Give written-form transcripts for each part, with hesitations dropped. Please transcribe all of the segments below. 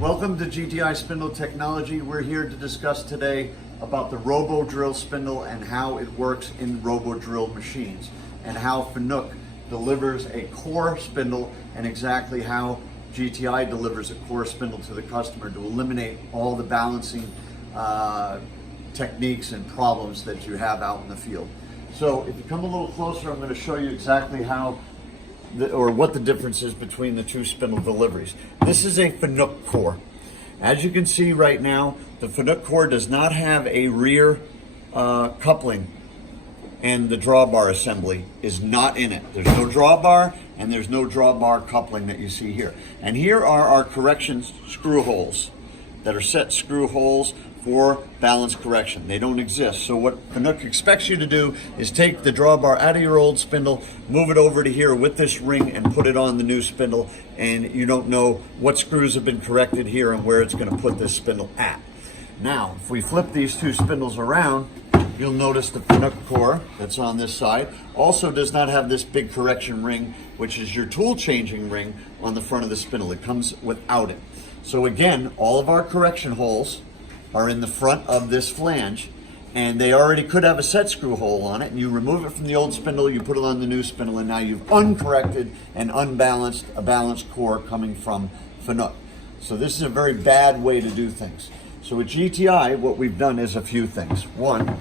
Welcome to GTI Spindle Technology. We're here to discuss today about the Robo Drill spindle and how it works in Robo Drill machines, and how Fanuc delivers a core spindle, and exactly how GTI delivers a core spindle to the customer to eliminate all the balancing techniques and problems that you have out in the field. So if you come a little closer, I'm going to show you exactly how what the difference is between the two spindle deliveries. This is a Fanuc core. As you can see right now, the Fanuc core does not have a rear coupling, and the drawbar assembly is not in it. There's no drawbar and there's no drawbar coupling that you see here. And here are our correction screw holes that are set screw holes for balance correction. They don't exist. So what Fanuc expects you to do is take the drawbar out of your old spindle, move it over to here with this ring, and put it on the new spindle, and you don't know what screws have been corrected here and where it's going to put this spindle at. Now, if we flip these two spindles around, you'll notice the Fanuc core that's on this side also does not have this big correction ring, which is your tool changing ring on the front of the spindle. It comes without it. So again, all of our correction holes are in the front of this flange, and they already could have a set screw hole on it, and you remove it from the old spindle, you put it on the new spindle, and now you've uncorrected and unbalanced a balanced core coming from Fanuc. So this is a very bad way to do things. So with GTI, what we've done is a few things. One,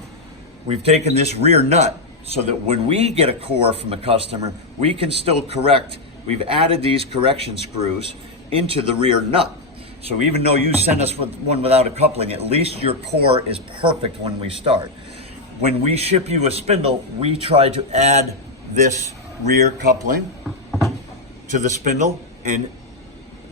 we've taken this rear nut so that when we get a core from a customer, we can still correct. We've added these correction screws into the rear nut. So even though you send us with one without a coupling, at least your core is perfect when we start. When we ship you a spindle, we try to add this rear coupling to the spindle and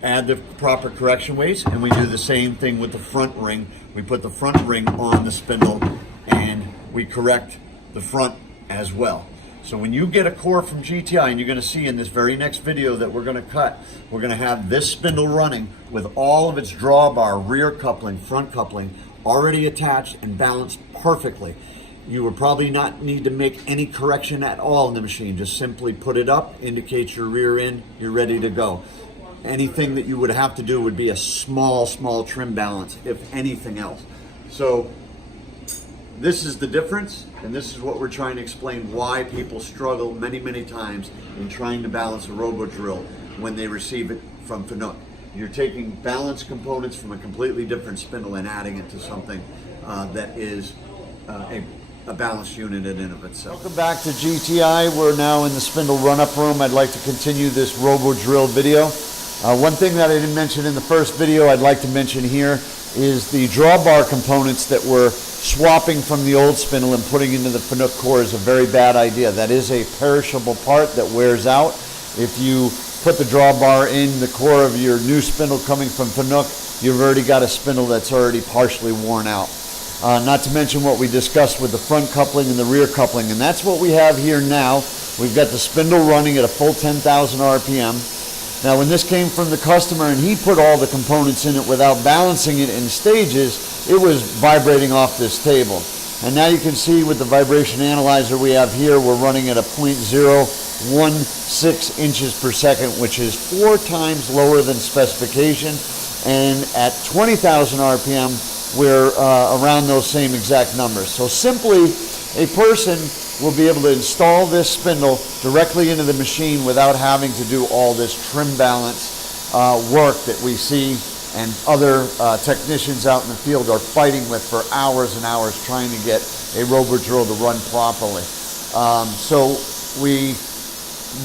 add the proper correction weights, and we do the same thing with the front ring. We put the front ring on the spindle and we correct the front as well. So when you get a core from GTI, and you're going to see in this very next video that we're going to cut, we're going to have this spindle running with all of its drawbar, rear coupling, front coupling already attached and balanced perfectly. You would probably not need to make any correction at all in the machine. Just simply put it up, indicates your rear end, you're ready to go. Anything that you would have to do would be a small trim balance, if anything else. So this is the difference, and this is what we're trying to explain why people struggle many times in trying to balance a Robo Drill when they receive it from Fanuc. You're taking balance components from a completely different spindle and adding it to something that is a balanced unit in and of itself. Welcome back to GTI. We're now in the spindle run-up room. I'd like to continue this Robo Drill video. One thing that I didn't mention in the first video I'd like to mention here is the drawbar components that we're swapping from the old spindle and putting into the Fanuc core is a very bad idea. That is a perishable part that wears out. If you put the drawbar in the core of your new spindle coming from Fanuc, you've already got a spindle that's already partially worn out. Not to mention what we discussed with the front coupling and the rear coupling, and that's what we have here now. We've got the spindle running at a full 10,000 RPM. Now when this came from the customer and he put all the components in it without balancing it in stages, it was vibrating off this table. And now you can see with the vibration analyzer we have here, we're running at a 0.016 inches per second, which is 4 times lower than specification. And at 20,000 RPM, we're around those same exact numbers. So simply, a person will be able to install this spindle directly into the machine without having to do all this trim balance work that we see and other technicians out in the field are fighting with for hours and hours trying to get a Robo Drill to run properly. So we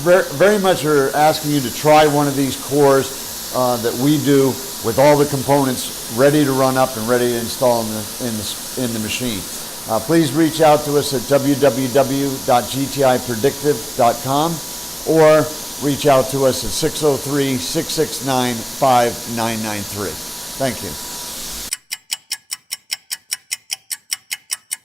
very much are asking you to try one of these cores that we do with all the components ready to run up and ready to install in the machine. Please reach out to us at www.gtipredictive.com or reach out to us at 603-669-5993. Thank you.